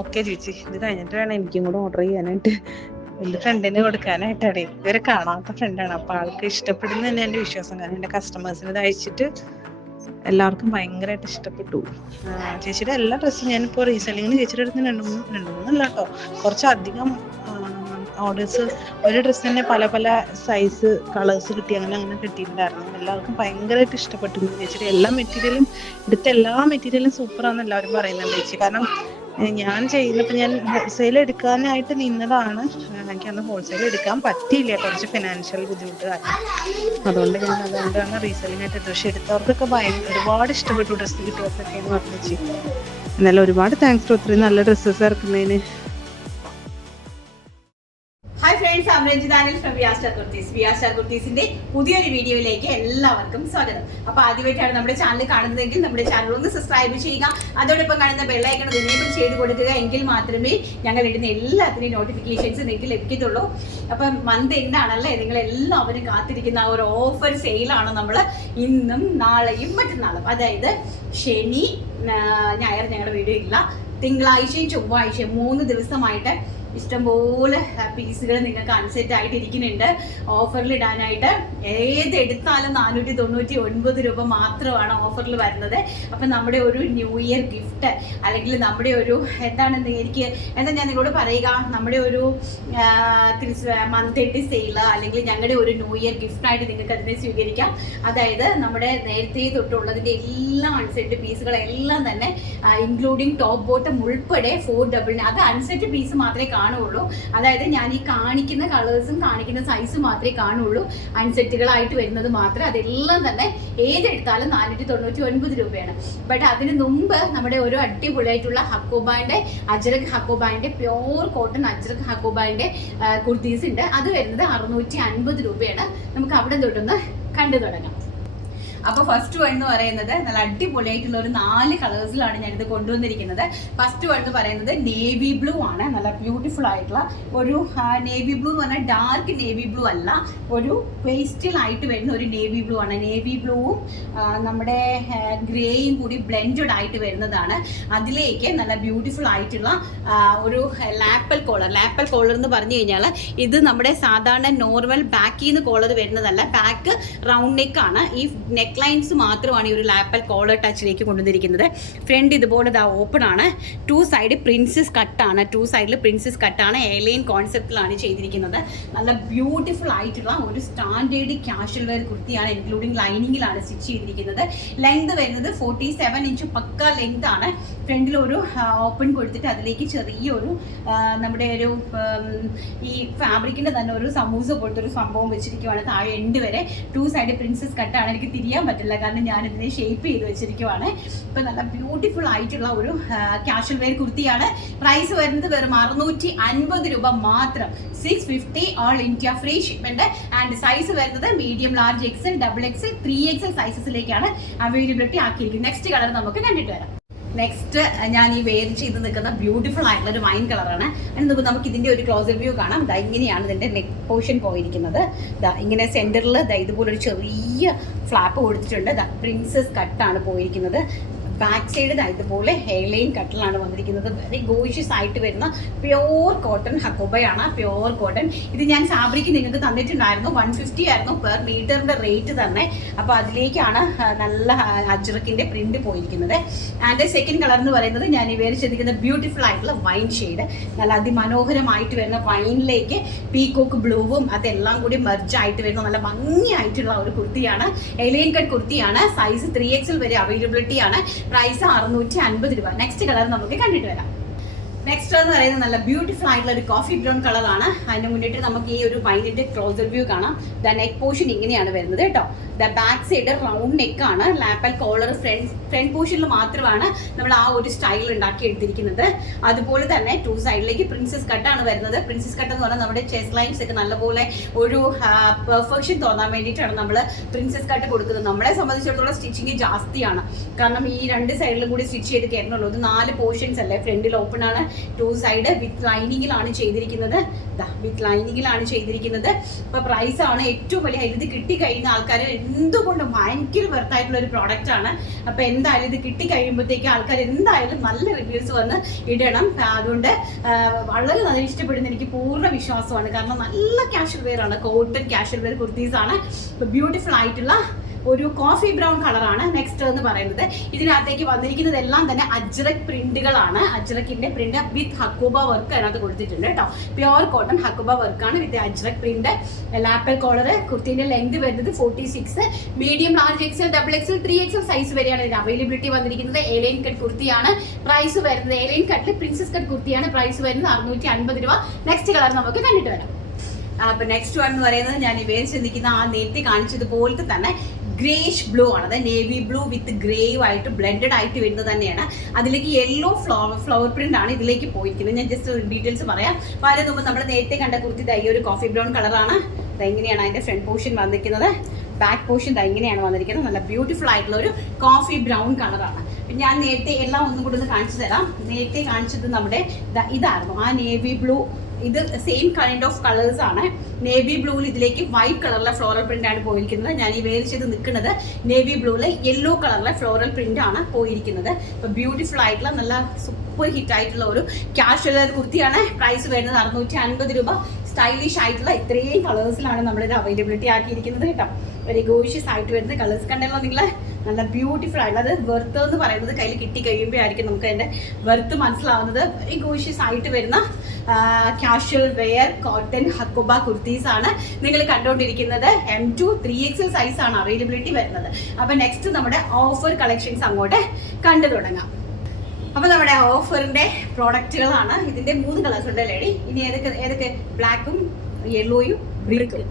Okay ചേച്ചി, ഇത് കഴിഞ്ഞിട്ട് വേണം എനിക്കും കൂടെ ഓർഡർ ചെയ്യാനായിട്ട്. എന്റെ ഫ്രണ്ടിന് കൊടുക്കാനായിട്ടാണ്. ഇതുവരെ കാണാത്ത ഫ്രണ്ടാണ്, അപ്പൊ ആൾക്ക് ഇഷ്ടപ്പെടുന്ന തന്നെ എന്റെ വിശ്വാസം. കാരണം എന്റെ കസ്റ്റമേഴ്സിന് ഇത് അയച്ചിട്ട് എല്ലാവർക്കും ഭയങ്കരമായിട്ട് ഇഷ്ടപ്പെട്ടു. ചേച്ചിയുടെ എല്ലാ ഡ്രസ്സും ഞാനിപ്പോ റീസെല്ലിങ്ങിന് ചേച്ചിയുടെ അടുത്ത് രണ്ടുമൂന്നല്ല കേട്ടോ, കുറച്ചധികം ഓർഡേഴ്സ്. ഒരു ഡ്രസ്സ് തന്നെ പല പല സൈസ് കളേഴ്സ് കിട്ടി, അങ്ങനെ കിട്ടിയിട്ടുണ്ടായിരുന്നു. എല്ലാവർക്കും ഭയങ്കരമായിട്ട് ഇഷ്ടപ്പെട്ടു. ചേച്ചിയുടെ എല്ലാ മെറ്റീരിയലും, എടുത്ത എല്ലാ മെറ്റീരിയലും സൂപ്പറാന്ന് എല്ലാവരും പറയുന്നുണ്ട് ചേച്ചി. കാരണം ഞാൻ ചെയ്യുന്നപ്പോൾ ഞാൻ ഹോൾസെയിൽ എടുക്കാനായിട്ട് നിന്നതാണ്. എനിക്ക് അന്ന് ഹോൾസെയിൽ എടുക്കാൻ പറ്റിയില്ല, കുറച്ച് ഫിനാൻഷ്യൽ ബുദ്ധിമുട്ട് കാരണം. അതുകൊണ്ടാണ് റീസെല്ലിംഗ് ആയിട്ട് ഡ്രസ്സ് എടുത്തവർക്കൊക്കെ ഒരുപാട് ഇഷ്ടപ്പെട്ടു. ഡ്രസ്സ് കിട്ടിയവർക്കൊക്കെ എന്ന് പറഞ്ഞു. എന്നാലും ഒരുപാട് താങ്ക്സ് ഒത്തിരി നല്ല ഡ്രസ്സസ് ഇറക്കുന്നതിന്. Hi friends, I'm Ranjit Daniel from Viastar Kurtis. Viastar Kurtisന്റെ പുതിയൊരു വീഡിയോയിലേക്ക് എല്ലാവർക്കും സ്വാഗതം. അപ്പോൾ ആദ്യമായിട്ടാണ് നമ്മുടെ ചാനൽ കാണുന്നതെങ്കിൽ നമ്മുടെ ചാനൽ ഒന്ന് സബ്സ്ക്രൈബ് ചെയ്യുക. അതോടൊപ്പം കാണുന്ന ബെൽ ഐക്കൺ എനേബിൾ ചെയ്ത് കൊടുക്കുക. എങ്കിൽ മാത്രമേ ഞങ്ങൾ ഇടുന്ന എല്ലാത്തിനും നോട്ടിഫിക്കേഷൻസ് നിങ്ങൾക്ക് ലഭിക്കത്തുള്ളൂ. അപ്പം മന്ത് എൻഡാണല്ലേ, നിങ്ങൾ എല്ലാവരും കാത്തിരിക്കുന്ന ആ ഒരു ഓഫർ സെയിലാണ് നമ്മൾ ഇന്നും നാളെയും മറ്റന്നാളും. അതായത് ശനി ഞായർ ഞങ്ങളുടെ വീഡിയോ ഇല്ല, തിങ്കളാഴ്ചയും ചൊവ്വാഴ്ചയും 3 ദിവസമായിട്ട് ഇഷ്ടംപോലെ പീസുകൾ നിങ്ങൾക്ക് അൺസെറ്റ് ആയിട്ട് ഇരിക്കുന്നുണ്ട്. ഓഫറിൽ ഇടാനായിട്ട് ഏതെടുത്താലും 499 രൂപ മാത്രമാണ് ഓഫറിൽ വരുന്നത്. അപ്പം നമ്മുടെ ഒരു ന്യൂ ഇയർ ഗിഫ്റ്റ്, അല്ലെങ്കിൽ നമ്മുടെ ഒരു എന്താ ഞാൻ നിങ്ങളോട് പറയുക, നമ്മുടെ ഒരു മന്ത് എൻഡ് സെയിൽ, അല്ലെങ്കിൽ ഞങ്ങളുടെ ഒരു ന്യൂ ഇയർ ഗിഫ്റ്റായിട്ട് നിങ്ങൾക്ക് അതിനെ സ്വീകരിക്കാം. അതായത് നമ്മുടെ നേരത്തെ തൊട്ടുള്ളതിൻ്റെ എല്ലാ അൺസെറ്റ് പീസുകളെല്ലാം തന്നെ ഇൻക്ലൂഡിങ് ടോപ്പ് ബോട്ടം ഉൾപ്പെടെ 499, അത് അൺസെറ്റ് പീസ് മാത്രമേ കാണുള്ളൂ. അതായത് ഞാൻ ഈ കാണിക്കുന്ന കളേഴ്സും കാണിക്കുന്ന സൈസും മാത്രമേ കാണുള്ളൂ. അൺസെറ്റുകളായിട്ട് വരുന്നത് മാത്രം, അതെല്ലാം തന്നെ ഏതെടുത്താലും 499 രൂപയാണ്. ബട്ട് അതിന് മുമ്പ് നമ്മുടെ ഒരു അടിപൊളിയായിട്ടുള്ള ഹക്കോബാന്റെ അജ്രക് ഹക്കോബാന്റെ പ്യോർ കോട്ടൺ അജ്രക് ഹക്കോബാന്റെ കുർത്തീസ് ഉണ്ട്. അത് വരുന്നത് 650 രൂപയാണ്. നമുക്ക് അവിടെ തൊട്ടൊന്ന് കണ്ടു തുടങ്ങാം. അപ്പോൾ ഫസ്റ്റ് വൺ എന്ന് പറയുന്നത് നല്ല അടിപൊളിയായിട്ടുള്ള ഒരു 4 കളേഴ്സിലാണ് ഞാനിത് കൊണ്ടുവന്നിരിക്കുന്നത്. ഫസ്റ്റ് വൺ എന്ന് പറയുന്നത് നേവി ബ്ലൂ ആണ്. നല്ല ബ്യൂട്ടിഫുൾ ആയിട്ടുള്ള ഒരു നേവി ബ്ലൂ എന്ന് പറഞ്ഞാൽ ഡാർക്ക് നേവി ബ്ലൂ അല്ല, ഒരു പേസ്റ്റലായിട്ട് വരുന്ന ഒരു നേവി ബ്ലൂ ആണ്. നേവി ബ്ലൂവും നമ്മുടെ ഗ്രേയും കൂടി ബ്ലെൻഡഡ് ആയിട്ട് വരുന്നതാണ്. അതിലേക്ക് നല്ല ബ്യൂട്ടിഫുൾ ആയിട്ടുള്ള ഒരു ലാപ്പൽ കോളർ എന്ന് പറഞ്ഞു കഴിഞ്ഞാൽ ഇത് നമ്മുടെ സാധാരണ നോർമൽ ബാക്കിൽ നിന്ന് കോളർ വരുന്നതല്ല, ബാക്ക് റൗണ്ട് നെക്ക് ആണ്. ഈ നെക്ക് ലൈൻസ് മാത്രമാണ് ഈ ഒരു ലാപ്പൽ കോളർ ടച്ചിലേക്ക് കൊണ്ടുവന്നിരിക്കുന്നത്. ഫ്രണ്ട് ഇതുപോലെ ഓപ്പൺ ആണ്. 2 സൈഡ് പ്രിൻസസ് കട്ടാണ്. 2 സൈഡിൽ പ്രിൻസസ് കട്ടാണ്. എയർലൈൻ കോൺസെപ്റ്റിലാണ് ചെയ്തിരിക്കുന്നത്. നല്ല ബ്യൂട്ടിഫുൾ ആയിട്ടുള്ള ഒരു സ്റ്റാൻഡേർഡ് ക്യാഷ്വൽ വെയർ കുർത്തിയാണ്. ഇൻക്ലൂഡിങ് ലൈനിങ്ങിലാണ് സ്റ്റിച്ച് ചെയ്തിരിക്കുന്നത്. ലെങ്ത് വരുന്നത് 47 ഇഞ്ച് പക്ക ലെങ്ത് ആണ്. ഫ്രണ്ടിൽ ഒരു ഓപ്പൺ കൊടുത്തിട്ട് അതിലേക്ക് ചെറിയൊരു നമ്മുടെ ഒരു ഈ ഫാബ്രിക്കിന്റെ തന്നെ ഒരു സമൂസ പോലത്തെ ഒരു സംഭവം വെച്ചിരിക്കുവാണ്. താഴെ എൻഡ് വരെ 2 സൈഡ് പ്രിൻസസ് കട്ടാണ്. എനിക്ക് തിരിയാൻ പറ്റില്ല കാരണം ഞാൻ ഇതിനെ ഷേപ്പ് ചെയ്ത് വെച്ചിരിക്കുവാണ്. ഇപ്പൊ നല്ല ബ്യൂട്ടിഫുൾ ആയിട്ടുള്ള ഒരു കാഷ്വൽ വെയർ കുർത്തിയാണ്. പ്രൈസ് വരുന്നത് വെറും 650 രൂപ മാത്രം. 650 all India free shipment. And size വരുന്നത് medium, large, XL, double XL, 3XL സൈസസിലേക്കാണ് അവൈലബിലിറ്റി ആക്കിയിരിക്കുന്നത്. നെക്സ്റ്റ് കളർ നമുക്ക് കണ്ടിട്ട് വരാം. നെക്സ്റ്റ് ഞാൻ ഈ വെയർ ചെയ്ത് നിൽക്കുന്ന ബ്യൂട്ടിഫുൾ ആയിട്ടുള്ള ഒരു വൈൻ കളറാണ്. അതിന് നമുക്ക് ഇതിന്റെ ഒരു ക്ലോസർ വ്യൂ കാണാം. ഇങ്ങനെയാണ് ഇതിന്റെ നെക്ക് പോർഷൻ പോയിരിക്കുന്നത്. ഇങ്ങനെ സെന്ററിൽ ഇതുപോലൊരു ചെറിയ ഫ്ലാപ്പ് കൊടുത്തിട്ടുണ്ട്. പ്രിൻസസ് കട്ടാണ് പോയിരിക്കുന്നത്. ബാക്ക് സൈഡ് ഇതുപോലെ ഹെയർലൈൻ കട്ടിലാണ് വന്നിരിക്കുന്നത്. വെരി ഗോഷ്യസ് ആയിട്ട് വരുന്ന പ്യോർ കോട്ടൺ ഹക്കോബയാണ്. Pure cotton. ഇത് ഞാൻ ഫാബ്രിക് നിങ്ങൾക്ക് തന്നിട്ടുണ്ടായിരുന്നു. 150 ആയിരുന്നു പെർ മീറ്ററിന്റെ റേറ്റ് തന്നെ. അപ്പോൾ അതിലേക്കാണ് നല്ല അജ്രക്കിന്റെ പ്രിന്റ് പോയിരിക്കുന്നത്. ആൻഡ് സെക്കൻഡ് കളർ എന്ന് പറയുന്നത് ഞാൻ ഈ വേറെ ചെയ്തിരിക്കുന്ന ബ്യൂട്ടിഫുൾ ആയിട്ടുള്ള വൈൻ ഷെയ്ഡ്. നല്ല അതിമനോഹരമായിട്ട് വരുന്ന വൈനിലേക്ക് പീകോക്ക് ബ്ലൂവും അതെല്ലാം കൂടി മെർജ് ആയിട്ട് വരുന്ന നല്ല ഭംഗിയായിട്ടുള്ള ഒരു കുർത്തിയാണ്. എലൈൻ കട്ട് കുർത്തിയാണ്. സൈസ് 3XL വരെ അവൈലബിലിറ്റി ആണ്. പ്രൈസ് 650 രൂപ. നെക്സ്റ്റ് കളർ നമുക്ക് കണ്ടിട്ട് വരാം. നെക്സ്റ്റ് എന്ന് പറയുന്നത് നല്ല ബ്യൂട്ടിഫുൾ ആയിട്ടുള്ള ഒരു കോഫി ബ്രൗൺ കളറാണ്. അതിന് മുന്നിട്ട് നമുക്ക് ഈ ഒരു വൈനിന്റെ ക്ലോസർ വ്യൂ കാണാം. നെക്ക് പോർഷൻ ഇങ്ങനെയാണ് വരുന്നത് കേട്ടോ. ബാക്ക് സൈഡ് റൗണ്ട് നെക്കാണ്. ലാപ്പൽ കോളർ ഫ്രണ്ട് പോർഷനിൽ മാത്രമാണ് നമ്മൾ ആ ഒരു സ്റ്റൈൽ ഉണ്ടാക്കി എടുത്തിരിക്കുന്നത്. അതുപോലെ തന്നെ 2 സൈഡിലേക്ക് പ്രിൻസസ് കട്ടാണ് വരുന്നത്. പ്രിൻസസ് കട്ട് എന്ന് പറഞ്ഞാൽ നമ്മുടെ ചെസ്റ്റ് ലൈൻസ് ഒക്കെ നല്ലപോലെ ഒരു പെർഫെക്ഷൻ തോന്നാൻ വേണ്ടിയിട്ടാണ് നമ്മൾ പ്രിൻസസ് കട്ട് കൊടുക്കുന്നത്. നമ്മളെ സംബന്ധിച്ചിടത്തോളം സ്റ്റിച്ചിങ് ജാസ്തിയാണ്. കാരണം ഈ 2 സൈഡിലും കൂടി സ്റ്റിച്ച് ചെയ്ത് കയറണുള്ളൂ. ഇത് 4 പോർഷൻസ് അല്ലേ. ഫ്രണ്ടിൽ ഓപ്പൺ ആണ്, ടു സൈഡ് വിത്ത് ലൈനിങ്ങിലാണ് ചെയ്തിരിക്കുന്നത്. വിത്ത് ലൈനിങ്ങിലാണ് ചെയ്തിരിക്കുന്നത്. അപ്പൊ പ്രൈസ് ആണ് ഏറ്റവും വലിയ. ഇത് കിട്ടിക്കഴിയുന്ന ആൾക്കാർ എന്തുകൊണ്ടും ഭയങ്കര വെർത്തായിട്ടുള്ള ഒരു പ്രോഡക്റ്റ് ആണ്. അപ്പൊ എന്തായാലും ഇത് കിട്ടിക്കഴിയുമ്പോഴത്തേക്ക് ആൾക്കാർ എന്തായാലും നല്ല റിവ്യൂസ് വന്ന് ഇടണം. അതുകൊണ്ട് വളരെ നല്ല ഇഷ്ടപ്പെടുന്ന എനിക്ക് പൂർണ്ണ വിശ്വാസമാണ്. കാരണം നല്ല കാഷ്വൽ വെയർ ആണ്, കോട്ടൺ കാഷ്വൽ വെയർ കുർത്തീസ് ആണ്. ബ്യൂട്ടിഫുൾ ആയിട്ടുള്ള ഒരു കോഫി ബ്രൗൺ കളറാണ് നെക്സ്റ്റ് എന്ന് പറയുന്നത്. ഇതിനകത്തേക്ക് വന്നിരിക്കുന്നത് എല്ലാം തന്നെ അജ്രക് പ്രിന്റുകളാണ്. അജ്രക്കിന്റെ പ്രിന്റ് വിത്ത് ഹക്കുബ വർക്ക് അതിനകത്ത് കൊടുത്തിട്ടുണ്ട് കേട്ടോ. പ്യോർ കോട്ടൺ ഹക്കുബ വർക്കാണ് with Ajrak print. Lapel collar. കുർത്തിന്റെ ലെങ്ത് വരുന്നത് 46. Medium, large, XL, double XL, 3XL size വരെയാണ് ഇതിന് അവൈലബിലിറ്റി വന്നിരിക്കുന്നത്. എലൈൻ കട്ട് കുർത്തിയാണ്. പ്രൈസ് വരുന്നത് എലൈൻ കട്ടിൽ പ്രിൻസസ് കട്ട് കുർത്തിയാണ്. പ്രൈസ് വരുന്നത് 650 രൂപ. നെക്സ്റ്റ് കളർ നമുക്ക് കണ്ടിട്ട് വരാം. അപ്പൊ നെക്സ്റ്റ് വൺ എന്ന് പറയുന്നത് ഞാൻ ഇവയിൽ നിൽക്കുന്ന ആ നേരത്തെ കാണിച്ചതുപോലത്തെ തന്നെ ഗ്രേഷ് ബ്ലൂ ആണ്. അത് നേവി ബ്ലൂ വിത്ത് ഗ്രേയും ആയിട്ട് ബ്ലെൻഡഡ് ആയിട്ട് വരുന്നത് തന്നെയാണ്. അതിലേക്ക് യെല്ലോ ഫ്ലവർ പ്രിന്റ് ആണ് ഇതിലേക്ക് പോയിരിക്കുന്നത്. ഞാൻ ജസ്റ്റ് ഡീറ്റെയിൽസ് പറയാം. അപ്പോൾ അതിന് മുമ്പ് നമ്മൾ നേരത്തെ കണ്ട കുർത്തി ഈ ഒരു കോഫി ബ്രൗൺ കളറാണ്. ഇതെങ്ങനെയാണ് അതിന്റെ ഫ്രണ്ട് പോർഷൻ വന്നിരിക്കുന്നത്, ബാക്ക് പോർഷൻ ഇങ്ങനെയാണ് വന്നിരിക്കുന്നത്. നല്ല ബ്യൂട്ടിഫുൾ ആയിട്ടുള്ള ഒരു കോഫി ബ്രൗൺ കളറാണ്. ഞാൻ നേരത്തെ എല്ലാം ഒന്നും കൂടി ഒന്ന് കാണിച്ചു തരാം. നേരത്തെ കാണിച്ചത് നമ്മുടെ ഇതായിരുന്നു ആ നേവി ബ്ലൂ. ഇത് സെയിം കൈൻഡ് ഓഫ് കളേഴ്സ് ആണ്. നേവി ബ്ലൂവിൽ ഇതിലേക്ക് വൈറ്റ് കളറിലെ ഫ്ലോറൽ പ്രിന്റ് ആണ് പോയിരിക്കുന്നത്. ഞാൻ ഈ വെയർ ചെയ്ത് നിൽക്കുന്നത് നേവി ബ്ലൂവിലെ യെല്ലോ കളറിലെ ഫ്ലോറൽ പ്രിന്റ് ആണ് പോയിരിക്കുന്നത്. അപ്പോൾ ബ്യൂട്ടിഫുൾ ആയിട്ടുള്ള നല്ല സൂപ്പർ ഹിറ്റ് ആയിട്ടുള്ള ഒരു കാഷ്വൽ കുർത്തിയാണ്. പ്രൈസ് വരുന്നത് 650 രൂപ. സ്റ്റൈലിഷ് ആയിട്ടുള്ള ഇത്രയും കളേഴ്സിലാണ് നമ്മളിത് അവൈലബിലിറ്റി ആക്കിയിരിക്കുന്നത് കേട്ടോ. വെരി ഗോഷ്യസ് ആയിട്ട് വരുന്ന കളേഴ്സ് കണ്ടല്ലോ നിങ്ങൾ. നല്ല ബ്യൂട്ടിഫുൾ ആയിട്ടുള്ള അത് വെർത്ത് എന്ന് പറയുന്നത് കയ്യിൽ കിട്ടി കഴിയുമ്പോഴായിരിക്കും നമുക്ക് അതിൻ്റെ വെർത്ത് മനസ്സിലാവുന്നത്. വെരി ഗോഷ്യസ് ആയിട്ട് വരുന്ന കാഷ്വൽ വെയർ കോട്ടൺ ഹക്കുബ കുർത്തീസ് ആണ് നിങ്ങൾ കണ്ടുകൊണ്ടിരിക്കുന്നത്. M2 3XL സൈസ് ആണ് അവൈലബിലിറ്റി വരുന്നത്. അപ്പൊ നെക്സ്റ്റ് നമ്മുടെ ഓഫർ കളക്ഷൻസ് അങ്ങോട്ട് കണ്ടു തുടങ്ങാം. അപ്പൊ നമ്മുടെ ഓഫറിന്റെ പ്രോഡക്റ്റുകളാണ്. ഇതിന്റെ 3 കളേഴ്സ് ഉണ്ട് ലേഡി. ഇനി ഏതൊക്കെ ബ്ലാക്കും യെല്ലോയും ബ്രിക്കും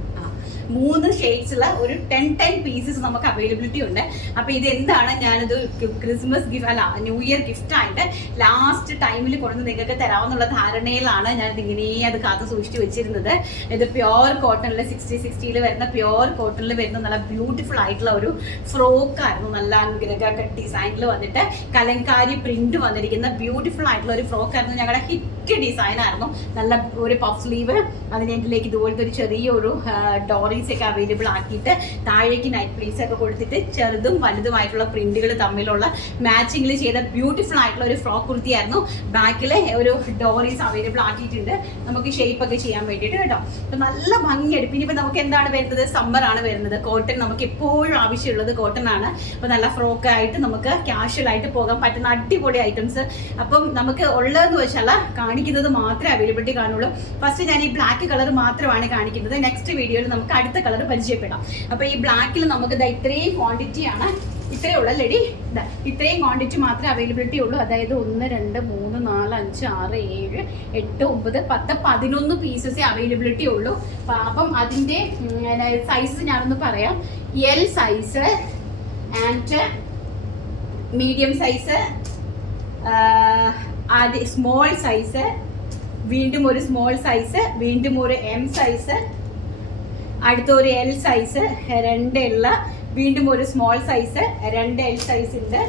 3 ഷെയ്ഡ്സുള്ള ഒരു 10 പീസസ് നമുക്ക് അവൈലബിലിറ്റി ഉണ്ട്. അപ്പൊ ഇത് എന്താണ്, ഞാനിത് ക്രിസ്മസ് ഗിഫ്റ്റ് അല്ല ന്യൂ ഇയർ ഗിഫ്റ്റ് ആയിട്ട് ലാസ്റ്റ് ടൈമിൽ കൊണ്ടു നിങ്ങൾക്ക് തരാമെന്നുള്ള ധാരണയിലാണ് ഞാനിത് ഇങ്ങനെ അത് കാത്തു സൂക്ഷിച്ചു വെച്ചിരുന്നത്. ഇത് പ്യോർ കോട്ടണിൽ 60 വരുന്ന പ്യോർ കോട്ടണിൽ വരുന്ന നല്ല ബ്യൂട്ടിഫുൾ ആയിട്ടുള്ള ഒരു ഫ്രോക്ക് ആയിരുന്നു. നല്ല അനുഗ്രഹ കട്ട് ഡിസൈനിൽ വന്നിട്ട് കലങ്കാരി പ്രിന്റ് വന്നിരിക്കുന്ന ബ്യൂട്ടിഫുൾ ആയിട്ടുള്ള ഒരു ഫ്രോക്ക് ആയിരുന്നു. ഞങ്ങളുടെ ഹിറ്റ് ഡിസൈൻ ആയിരുന്നു. നല്ല ഒരു പഫ് സ്ലീവ്, അതിലേക്ക് ഇതുപോലത്തെ ഒരു ചെറിയൊരു ഡോറി ഒക്കെ അവൈലബിൾ ആക്കിയിട്ട് താഴേക്ക് നൈറ്റ് പ്ലീസ് ഒക്കെ കൊടുത്തിട്ട് ചെറുതും വലുതുമായിട്ടുള്ള പ്രിന്റുകൾ തമ്മിലുള്ള മാച്ചിങ്ങിൽ ചെയ്ത ബ്യൂട്ടിഫുൾ ആയിട്ടുള്ള ഒരു ഫ്രോക്ക് കുർത്തിയായിരുന്നു. ബാക്കിൽ ഒരു ഡോറീസ് അവൈലബിൾ ആക്കിയിട്ടുണ്ട് നമുക്ക് ഷേപ്പ് ഒക്കെ ചെയ്യാൻ വേണ്ടിയിട്ട് കേട്ടോ. നല്ല ഭംഗിയായിട്ട്. പിന്നെ ഇപ്പൊ നമുക്ക് എന്താണ് വരുന്നത്, സമ്മർ ആണ് വരുന്നത്. കോട്ടൺ നമുക്ക് എപ്പോഴും ആവശ്യമുള്ളത് കോട്ടൺ ആണ്. അപ്പൊ നല്ല ഫ്രോക്ക് ആയിട്ട് നമുക്ക് കാഷ്വൽ ആയിട്ട് പോകാൻ പറ്റുന്ന അടിപൊളി ഐറ്റംസ്. അപ്പം നമുക്ക് ഉള്ളതെന്ന് വെച്ചാൽ കാണിക്കുന്നത് മാത്രമേ അവൈലബിലിറ്റി കാണുള്ളൂ. ഫസ്റ്റ് ഞാൻ ഈ ബ്ലാക്ക് കളർ മാത്രമാണ് കാണിക്കുന്നത്. നെക്സ്റ്റ് വീഡിയോയിൽ നമുക്ക് അടുത്ത കളർ പരിചയപ്പെടാം. അപ്പൊ ഈ ബ്ലാക്കിൽ നമുക്ക് ഇത്രയും ക്വാണ്ടിറ്റി ആണ്, ഇത്രയുള്ള ലെഡി ഇത്രയും ക്വാണ്ടിറ്റി മാത്രമേ അവൈലബിലിറ്റി ഉള്ളൂ. അതായത് 1 2 3 4 5 6 7 8 9 10 11 പീസസേ അവൈലബിലിറ്റി ഉള്ളൂ. അപ്പം അതിന്റെ സൈസ് ഞാനൊന്ന് പറയാം. L size and medium size, small size, വീണ്ടും ഒരു സ്മോൾ സൈസ്, വീണ്ടും ഒരു M സൈസ്, അടുത്ത ഒരു L സൈസ്, 2 L, വീണ്ടും ഒരു സ്മോൾ സൈസ്, 2 L സൈസ് ഉണ്ട്,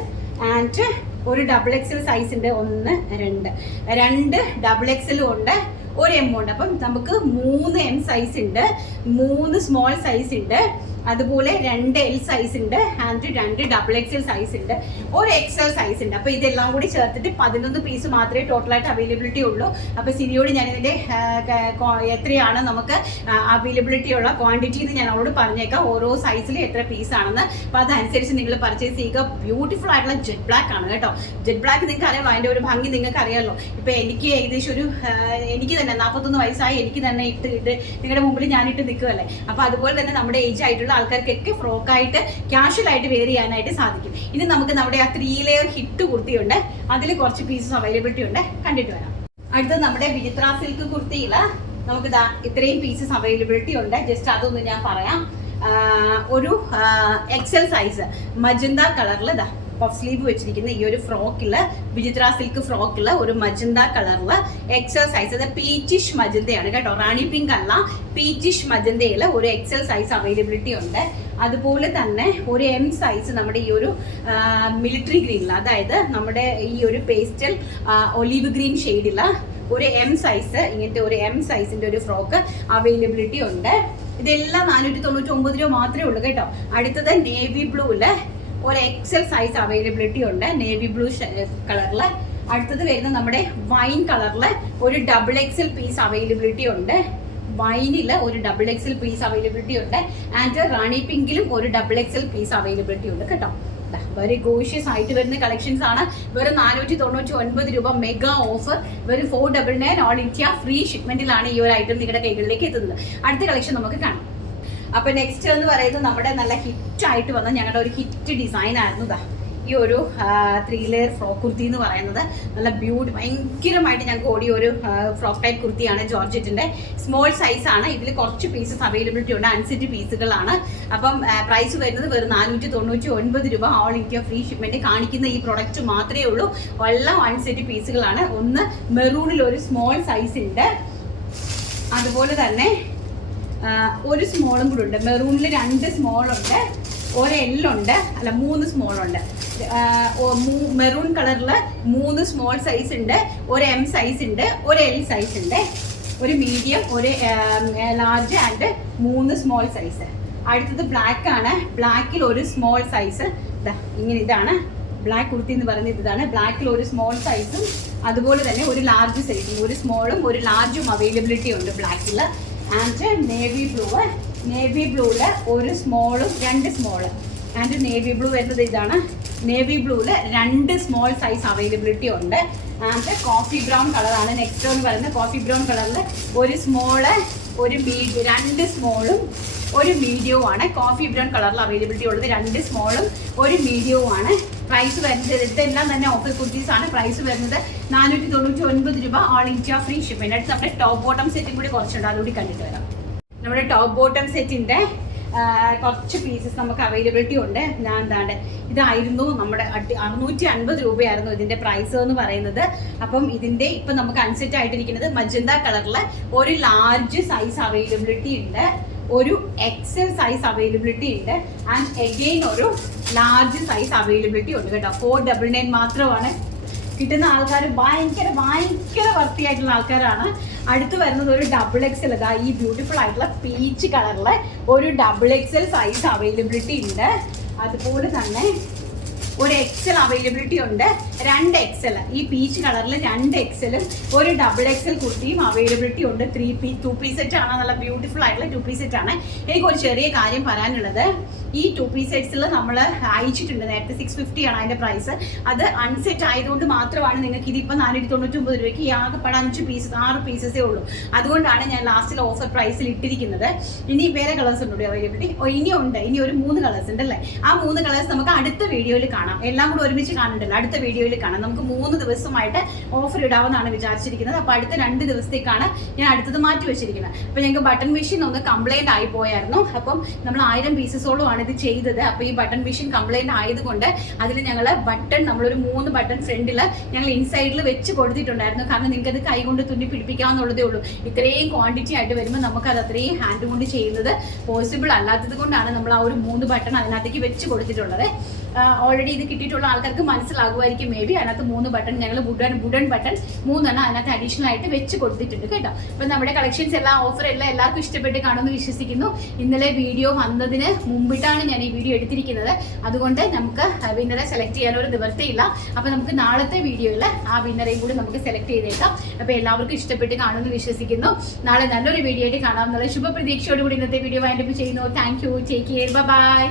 ആൻഡ് ഒരു XXL സൈസ് ഉണ്ട്. 1 2 XXL ഉണ്ട്, ഒരു M ഉണ്ട്. അപ്പം നമുക്ക് 3 M സൈസ് ഉണ്ട്, 3 സ്മോൾ സൈസ് ഉണ്ട്, അതുപോലെ 2 L സൈസ് ഉണ്ട്, ആൻഡ് 2 XXL സൈസ് ഉണ്ട്, ഒരു XL സൈസ് ഉണ്ട്. അപ്പൊ ഇതെല്ലാം കൂടി ചേർത്തിട്ട് 11 പീസ് മാത്രമേ ടോട്ടലായിട്ട് അവൈലബിലിറ്റി ഉള്ളൂ. അപ്പൊ സിനിയോട് ഞാൻ ഇതിന്റെ എത്രയാണ് നമുക്ക് അവൈലബിലിറ്റി ഉള്ള ക്വാണ്ടിറ്റി എന്ന് ഞാൻ അവരോട് പറഞ്ഞേക്കാം. ഓരോ സൈസിൽ എത്ര പീസ് ആണെന്ന്. അപ്പൊ അതനുസരിച്ച് നിങ്ങൾ പർച്ചേസ് ചെയ്യുക. ബ്യൂട്ടിഫുൾ ആയിട്ടുള്ള ജെറ്റ് ബ്ലാക്ക് ആണ് കേട്ടോ. ജെറ്റ് ബ്ലാക്ക് നിങ്ങൾക്ക് അറിയാമല്ലോ, അതിന്റെ ഒരു ഭംഗി നിങ്ങൾക്ക് അറിയാമല്ലോ. ഇപ്പൊ എനിക്ക് ഏകദേശം ഒരു എനിക്ക് തന്നെ 41 വയസ്സായി, എനിക്ക് തന്നെ ഇട്ട് നിങ്ങളുടെ മുമ്പിൽ ഞാനിട്ട് നിൽക്കുകയല്ലേ. അപ്പൊ അതുപോലെ തന്നെ നമ്മുടെ ഏജ് ആയിട്ടുള്ള ആൾക്കാർക്കൊക്കെ ഫ്രോക്കായിട്ട് കാഷ്വൽ ആയിട്ട് വെയർ ചെയ്യാനായിട്ട് സാധിക്കും. ഇനി നമുക്ക് നമ്മുടെ ആ 3 ലെയർ ഹിറ്റ് കുർത്തിയുണ്ട്, അതിൽ കുറച്ച് പീസസ് അവൈലബിലിറ്റി ഉണ്ട്, കണ്ടിട്ട് വരാം. അടുത്തത് നമ്മുടെ വിചിത്ര സിൽക്ക് കുർത്തിയിൽ നമുക്ക് ഇത്രയും പീസസ് അവൈലബിലിറ്റി ഉണ്ട്. ജസ്റ്റ് അതൊന്ന് ഞാൻ പറയാം. ഒരു XL സൈസ് മജന്ത കളറിൽ പഫ് സ്ലീവ് വെച്ചിരിക്കുന്ന ഈ ഒരു ഫ്രോക്കില്, വിചിത്ര സിൽക്ക് ഫ്രോക്കില് ഒരു മജന്ത കളറില് XL സൈസ്, അത് പീച്ചിഷ് മജന്തയാണ് കേട്ടോ, റാണി പിങ്ക് അല്ല, പീച്ചിഷ് മജന്തയിൽ ഒരു XL സൈസ് അവൈലബിലിറ്റി ഉണ്ട്. അതുപോലെ തന്നെ ഒരു എം സൈസ് നമ്മുടെ ഈ ഒരു മിലിറ്ററി ഗ്രീനിൽ, അതായത് നമ്മുടെ ഈ ഒരു പേസ്റ്റൽ ഒലീവ് ഗ്രീൻ ഷെയ്ഡിൽ ഒരു എം സൈസ്, ഇങ്ങനത്തെ ഒരു എം സൈസിന്റെ ഒരു ഫ്രോക്ക് അവൈലബിലിറ്റി ഉണ്ട്. ഇതെല്ലാം 499 രൂപ മാത്രമേ ഉള്ളൂ കേട്ടോ. അടുത്തത് നേവി ബ്ലൂവില് ഒരു എക്സൽ സൈസ് അവൈലബിലിറ്റി ഉണ്ട്, നേവി ബ്ലൂ കളറില്. അടുത്തത് വരുന്നത് നമ്മുടെ വൈൻ കളറില് ഒരു ഡബിൾ എക്സൽ പീസ് അവൈലബിലിറ്റി ഉണ്ട്. വൈനില് ഒരു ഡബിൾ എക്സൽ പീസ് അവൈലബിലിറ്റി ഉണ്ട്. ആൻഡ് റാണി പിങ്കിലും ഒരു ഡബിൾ എക്സൽ പീസ് അവൈലബിലിറ്റി ഉണ്ട് കേട്ടോ. വെരി ഗോഷ്യസ് ആയിട്ട് വരുന്ന കളക്ഷൻസ് ആണ്. വെറും 499 രൂപ മെഗാ ഓഫർ, വെറും 499 ഓൾ ഇന്ത്യ ഫ്രീ ഷിപ്മെന്റിലാണ് ഈ ഒരു ഐറ്റം നിങ്ങളുടെ കൈകളിലേക്ക് എത്തുന്നത്. അടുത്ത കളക്ഷൻ നമുക്ക് കാണാം. അപ്പൊ നെക്സ്റ്റ് എന്ന് പറയുന്നത് നമ്മുടെ നല്ല ഹിറ്റ് ആയിട്ട് വന്ന ഞങ്ങളുടെ ഒരു ഹിറ്റ് ഡിസൈൻ ആയിരുന്നു ഈ ഒരു 3 ലെയർ ഫ്രോക്ക് കുർത്തി എന്ന് പറയുന്നത്. നല്ല ഭയങ്കരമായിട്ട് ഞങ്ങൾക്ക് ഓടിയ ഒരു ഫ്രോക്ക് ടൈപ്പ് കുർത്തിയാണ്. ജോർജറ്റിന്റെ സ്മോൾ സൈസ് ആണ്. ഇതിൽ കുറച്ച് പീസസ് അവൈലബിലിറ്റി ഉണ്ട്, അൺസെറ്റ് പീസുകളാണ്. അപ്പം പ്രൈസ് വരുന്നത് വെറും 499 രൂപ ഓൾ ഇന്ത്യ ഫ്രീ ഷിപ്മെന്റ്. കാണിക്കുന്ന ഈ പ്രൊഡക്റ്റ് മാത്രമേ ഉള്ളൂ, എല്ലാം അൺസെറ്റ് പീസുകളാണ്. ഒന്ന് മെറൂണിൽ ഒരു സ്മോൾ സൈസ് ഉണ്ട്, അതുപോലെ തന്നെ ഒരു സ്മോളും കൂടെ ഉണ്ട്. മെറൂണിൽ 2 സ്മോൾ ഉണ്ട്, ഒരു എല്ലുണ്ട്, അല്ല 3 സ്മോൾ ഉണ്ട്. മെറൂൺ കളറിൽ 3 സ്മോൾ സൈസ് ഉണ്ട്, ഒരു എം സൈസ് ഉണ്ട്, ഒരു എൽ സൈസ് ഉണ്ട്, ഒരു മീഡിയം, ഒരു ലാർജ് ആൻഡ് 3 സ്മോൾ സൈസ്. അടുത്തത് ബ്ലാക്ക് ആണ്. ബ്ലാക്കിൽ ഒരു സ്മോൾ സൈസ് ഇങ്ങനെ, ഇതാണ് ബ്ലാക്ക് കുർത്തി എന്ന് പറയുന്നത്. ഇതാണ് ബ്ലാക്കിൽ ഒരു സ്മോൾ സൈസും അതുപോലെ തന്നെ ഒരു ലാർജ് സൈസും, ഒരു സ്മോളും ഒരു ലാർജും അവൈലബിലിറ്റി ഉണ്ട് ബ്ലാക്കിൽ. ആൻഡ് നേവി ബ്ലൂവിൽ ഒരു സ്മോളും 2 സ്മോള്. ആൻഡ് നേവി ബ്ലൂ വരുന്നത് ഇതാണ്. നേവി ബ്ലൂവിൽ 2 സ്മോൾ സൈസ് അവൈലബിലിറ്റി ഉണ്ട്. ആൻഡ് കോഫി ബ്രൗൺ കളറാണ് നെക്സ്റ്റ് എന്ന് പറയുന്നത്. കോഫി ബ്രൗൺ കളറിൽ ഒരു സ്മോള്, ഒരു 2 സ്മോളും ഒരു മീഡിയവും ആണ്. കോഫി ബ്രൗൺ കളറിൽ അവൈലബിലിറ്റി ഉള്ളത് 2 സ്മോളും ഒരു മീഡിയവും ആണ്. പ്രൈസ് വരുന്നത് ഇതെല്ലാം തന്നെ ഓഫർ കുർത്തീസ് ആണ്. പ്രൈസ് വരുന്നത് 499 രൂപ ഓൾ ഇന്ത്യ ഫ്രീ ഷിപ്മെന്റ്. അടുത്ത് നമ്മുടെ ടോപ്പ് ബോട്ടം സെറ്റും കൂടി കുറച്ചുണ്ട്, അതുകൂടി കണ്ടിട്ട് വരാം. നമ്മുടെ ടോപ്പ് ബോട്ടം സെറ്റിന്റെ കുറച്ച് പീസസ് നമുക്ക് അവൈലബിലിറ്റി ഉണ്ട്. ഞാൻ എന്താണ്ട് ഇതായിരുന്നു നമ്മുടെ 650 രൂപയായിരുന്നു ഇതിന്റെ പ്രൈസ് എന്ന് പറയുന്നത്. അപ്പം ഇതിന്റെ ഇപ്പം നമുക്ക് അൺസെറ്റ് ആയിട്ടിരിക്കുന്നത് മജന്ത കളറിൽ ഒരു ലാർജ് സൈസ് അവൈലബിലിറ്റി ഉണ്ട്, ഒരു എക്സൽ സൈസ് അവൈലബിലിറ്റി ഉണ്ട്, ആൻഡ് എഗെയിൻ ഒരു ലാർജ് സൈസ് അവൈലബിലിറ്റി ഉണ്ട് കേട്ടോ. 499 മാത്രമാണ്. കിട്ടുന്ന ആൾക്കാർ ഭയങ്കര വൃത്തിയായിട്ടുള്ള ആൾക്കാരാണ്. അടുത്ത് വരുന്നത് ഒരു ഡബിൾ എക്സൽ. ഇതാ ഈ ബ്യൂട്ടിഫുൾ ആയിട്ടുള്ള പീച്ച് കളറിലെ ഒരു ഡബിൾ എക്സൽ സൈസ് അവൈലബിലിറ്റി ഉണ്ട്. അതുപോലെ തന്നെ ഒരു എക്സൽ അവൈലബിലിറ്റി ഉണ്ട്, 2 എക്സൽ. ഈ പീച്ച് കളറിൽ 2 എക്സലും ഒരു ഡബിൾ എക്സൽ കുർത്തിയും അവൈലബിലിറ്റി ഉണ്ട്. 2 പീസ് സെറ്റ് ആണ്. നല്ല ബ്യൂട്ടിഫുൾ ആയിട്ടുള്ള 2 പീസ് സെറ്റ് ആണ്. എനിക്കൊരു ചെറിയ കാര്യം പറയാനുള്ളത്, ഈ 2 പീസ് സെറ്റ്സിൽ നമ്മൾ അയച്ചിട്ടുണ്ട് നേരത്തെ. 650 ആണ് അതിന്റെ പ്രൈസ്. അത് അൺസെറ്റ് ആയതുകൊണ്ട് മാത്രമാണ് നിങ്ങൾക്ക് ഇതിപ്പോൾ 499 രൂപയ്ക്ക് ഈ ആകെപ്പാടെ 6 പീസസേ ഉള്ളൂ. അതുകൊണ്ടാണ് ഞാൻ ലാസ്റ്റിൽ ഓഫർ പ്രൈസിൽ ഇട്ടിരിക്കുന്നത്. ഇനി വേറെ കളേഴ്സ് ഉണ്ടോ അവൈലബിലിറ്റി? ഇനിയുണ്ട്. ഇനി ഒരു 3 കളേഴ്സ് ഉണ്ട് അല്ലേ? ആ 3 കളേഴ്സ് നമുക്ക് അടുത്ത വീഡിയോയിൽ കാണാം. എല്ലാം കൂടെ ഒരുമിച്ച് കാണണ്ടല്ലോ, അടുത്ത വീഡിയോയിൽ കാണാം. നമുക്ക് 3 ദിവസമായിട്ട് ഓഫർ ഇടാമെന്നാണ് വിചാരിച്ചിരിക്കുന്നത്. അപ്പോൾ അടുത്ത 2 ദിവസത്തേക്കാണ് ഞാൻ അടുത്തത് മാറ്റി വെച്ചിരിക്കുന്നത്. അപ്പോൾ ഞങ്ങൾക്ക് ബട്ടൺ മെഷീൻ ഒന്ന് കംപ്ലൈന്റ് ആയി പോയായിരുന്നു. അപ്പം നമ്മൾ 1000 പീസസോളമാണ് ഇത് ചെയ്തത്. അപ്പോൾ ഈ ബട്ടൺ മെഷീൻ കംപ്ലൈന്റ് ആയതുകൊണ്ട് അതിൽ ഞങ്ങൾ ബട്ടൺ നമ്മളൊരു 3 ബട്ടൺ ഫ്രണ്ടിൽ ഞങ്ങൾ ഇൻസൈഡിൽ വെച്ച് കൊടുത്തിട്ടുണ്ടായിരുന്നു. കാരണം നിങ്ങൾക്ക് അത് കൈ കൊണ്ട് തുന്നി പിടിപ്പിക്കാവുന്നുള്ളതേ ഉള്ളൂ. ഇത്രയും ക്വാണ്ടിറ്റി ആയിട്ട് വരുമ്പോൾ നമുക്കത് അത്രയും ഹാൻഡ് കൊണ്ട് ചെയ്യുന്നത് പോസിബിൾ അല്ലാത്തത് കൊണ്ടാണ് നമ്മൾ ആ ഒരു 3 ബട്ടൺ അതിനകത്തേക്ക് വെച്ച് കൊടുത്തിട്ടുള്ളത്. ഓൾറെഡി ഇത് കിട്ടിയിട്ടുള്ള ആൾക്കാർക്ക് മനസ്സിലാകുമായിരിക്കും മേ ബി. അതിനകത്ത് 3 ബട്ടൺ ഞങ്ങൾ വുഡൻ ബട്ടൺ 3 അതിനകത്ത് അഡീഷണൽ ആയിട്ട് വെച്ച് കൊടുത്തിട്ടുണ്ട് കേട്ടോ. അപ്പം നമ്മുടെ കളക്ഷൻസ് എല്ലാം ഓഫർ എല്ലാവർക്കും ഇഷ്ടപ്പെട്ട് കാണുമെന്ന് വിശ്വസിക്കുന്നു. ഇന്നലെ വീഡിയോ വന്നതിന് മുമ്പിട്ടാണ് ഞാൻ ഈ വീഡിയോ എടുത്തിരിക്കുന്നത്. അതുകൊണ്ട് നമുക്ക് വിന്നറെ സെലക്ട് ചെയ്യാൻ ഒരു നിവൃത്തിയില്ല. അപ്പം നമുക്ക് നാളത്തെ വീഡിയോയിൽ ആ വിന്നറേയും കൂടി നമുക്ക് സെലക്ട് ചെയ്തേക്കാം. അപ്പോൾ എല്ലാവർക്കും ഇഷ്ടപ്പെട്ട് കാണുമെന്ന് വിശ്വസിക്കുന്നു. നാളെ നല്ലൊരു വീഡിയോ ആയിട്ട് കാണാം എന്നുള്ള ശുഭപ്രതീക്ഷയോടുകൂടി ഇന്നത്തെ വീഡിയോ വൈൻഡപ്പ് ചെയ്യുന്നു. Thank you, take care, by.